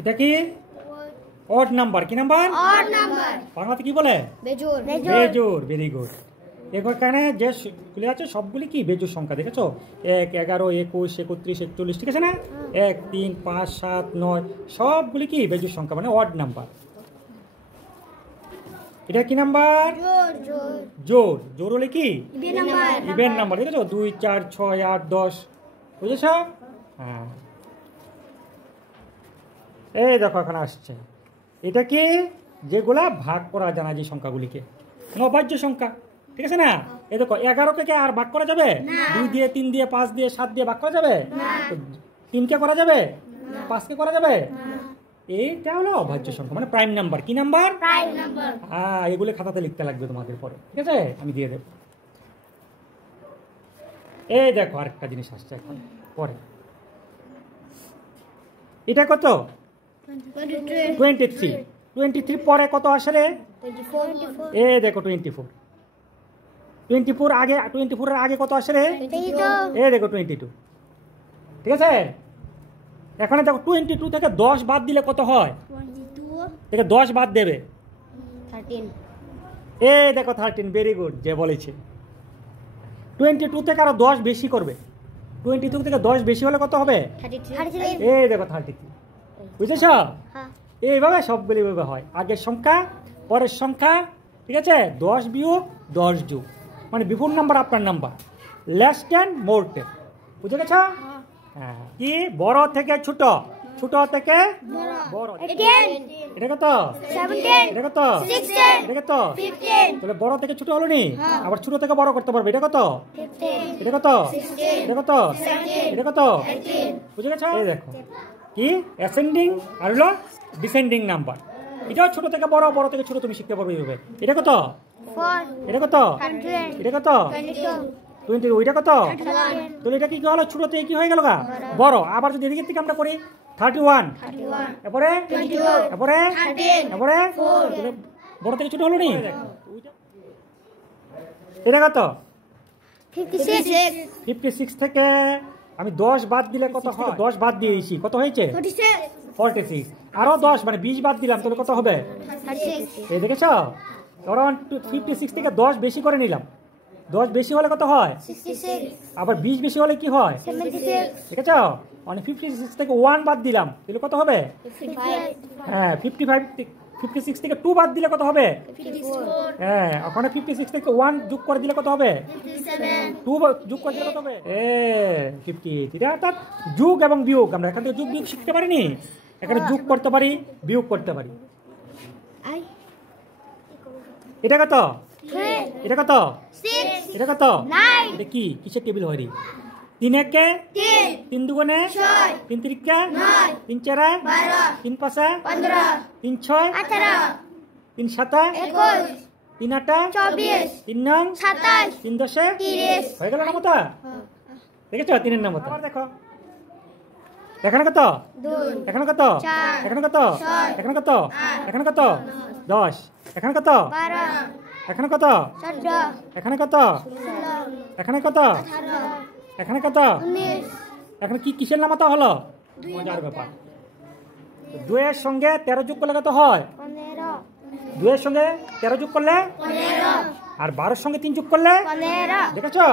এটা কি odd number? কি নাম্বার? Odd number. বাংলাতে কি বলে? বেজোড়। বেজোড়। Very good. এখানে যেগুলি আছে সবগুলি কি বেজোড় সংখ্যা, দেখেছো? 1, 11, 21, 31, 41, ঠিক আছে না? 1, 3, 5, 7, 9 সবগুলি কি বেজোড় সংখ্যা, মানে অড নাম্বার। এটা কি নাম্বার? জোড়। জোড় হলে কি ইভেন নাম্বার, দেখেছো? 2, 4, 6, 8, 10, বুঝেছ? হ্যাঁ, এই দেখো এখানে আসছে। এটা কি যেগুলা ভাগ করা জানা, যে সংখ্যাগুলিকে অভাজ্য সংখ্যা, ঠিক আছে না? এই দেখো 11কে কি আর ভাগ করা যাবে? 2 দিয়ে, 3 দিয়ে, 5 দিয়ে, 7 দিয়ে ভাগ করা যাবে? 3কে করা যাবে? 5কে করা যাবে? এইটা হলো অভাজ্য সংখ্যা, মানে প্রাইম নাম্বার। কি নাম্বার? Prime number. হ্যাঁ, এগুলো খাতাতে লিখতে লাগবে তোমাদের পরে, ঠিক আছে? আমি দিয়ে দেব। এই দেখো আরেকটা জিনিস আসছে এখন পরে। এটা কত? 23। 23 পরে কত আসে রে? 24। এই দেখো 24। 24 আগে, 24 এর আগে কত আসে রে? 22। এই দেখো 22, ঠিক আছে? এখানে দেখো 22 থেকে 10 বাদ দিলে কত হয়? 22 থেকে 10 বাদ দেবে 13। এই দেখো 13। ভেরি গুড, যে বলেছে। 22 থেকে আরো 10 বেশি করবে। 22 থেকে 10 বেশি হলে কত হবে? 33। এই দেখো 33। বুঝেছ? হ্যাঁ। এইভাবে সবগুলি ভাবে হয়, আগের সংখ্যা পরের সংখ্যা, ঠিক আছে? 10 বিয়োগ 10 যোগ, মানে বিপুল নাম্বার আপনার নাম্বার, লেস দেন মোর দেন। বুঝে গেছ? হ্যাঁ। কি বড় থেকে ছোট, ছোট থেকে বড়। 18 এটা কত? 17 এটা কত? 16 এটা কত? 15 তাহলে বড় থেকে ছোট হলো নি, আবার ছোট থেকে বড় করতে পারবে। এটা কত? 15 এটা কত? 16 এটা কত? 17 এটা কত? 18 বুঝে গেছ? এই দেখো কি অ্যাসেন্ডিং আর হলো ডিসেন্ডিং নাম্বার। এটাও ছোট থেকে বড়, বড় থেকে ছোট তুমি শিখতে পারবে এইভাবে। এটা কত? 4 এটা কত? 100 এটা কত? 22 20। ওইটা কত? 31 তাহলে এটা কি হলো? ছোট থেকে কি হয়ে গেল গা? বড়। আবার যদি এদিকে থেকে আমরা করি 31, 31 এরপরে 22 এরপরে 13 এরপরে বড় থেকে ছোট হলো নি। এটা কত? 56 56 থেকে আমি 10 বাদ দিলে কত হয়? 10 বাদ দিয়েছি, কত হয়েছে? 46 46। আরো 10 মানে 20 বাদ দিলাম, তাহলে কত হবে? 36 এই দেখেছ? ধরুন 56 থেকে 10 বেশি করে নিলাম। 10 বেশি হলে কত হয়? 66 আবার 20 বেশি হলে কি হয়? 76 ঠিক আছে? মানে 56 থেকে 1 বাদ দিলাম, তাহলে কত হবে? 55 হ্যাঁ। 56 থেকে 2 বাদ দিলে কত হবে? 54 হ্যাঁ। ওখানে 56 থেকে 1 যোগ করে দিলে কত হবে? 57 2 যোগ করে দিলে কত হবে? 58। এটা অর্থাৎ যোগ এবং বিয়োগ, আমরা এখান থেকে যোগ বিয়োগ শিখতে পারিনি। এখানে যোগ করতে পারি, বিয়োগ করতে পারি। এটা কত? 3 এটা কত? 6 এটা কত? 9 এটা কি কিসের টেবিল হয় রে? 3 একে 3 3 দুগুণে 6 3 তিরিকে 9 3 চারে 12 3 পাঁচে 15 3 ছয় 18 3 সাতে 21 3 আটে 24 3 নং 27 3 দশে 30 হয়ে গেল না মতো? দেখেছো 3 এর নাম মতো? আবার দেখো এখানে কত? 2 এখানে কত? 4 এখানে কত? 6 এখানে কত? 8 এখানে কত? 10। এখানে কত? 12 এখানে কত? 14 এখানে কত? 16 এখানে কত? 18 এখানে কত? 19 এখন কি কিসের নামাতা হলো? মজার ব্যাপার। 2 এর সঙ্গে 13 যোগ করলে কত হয়? 15 2 এর সঙ্গে 13 যোগ করলে 15 আর 12 এর সঙ্গে 3 যোগ করলে 15 দেখেছো?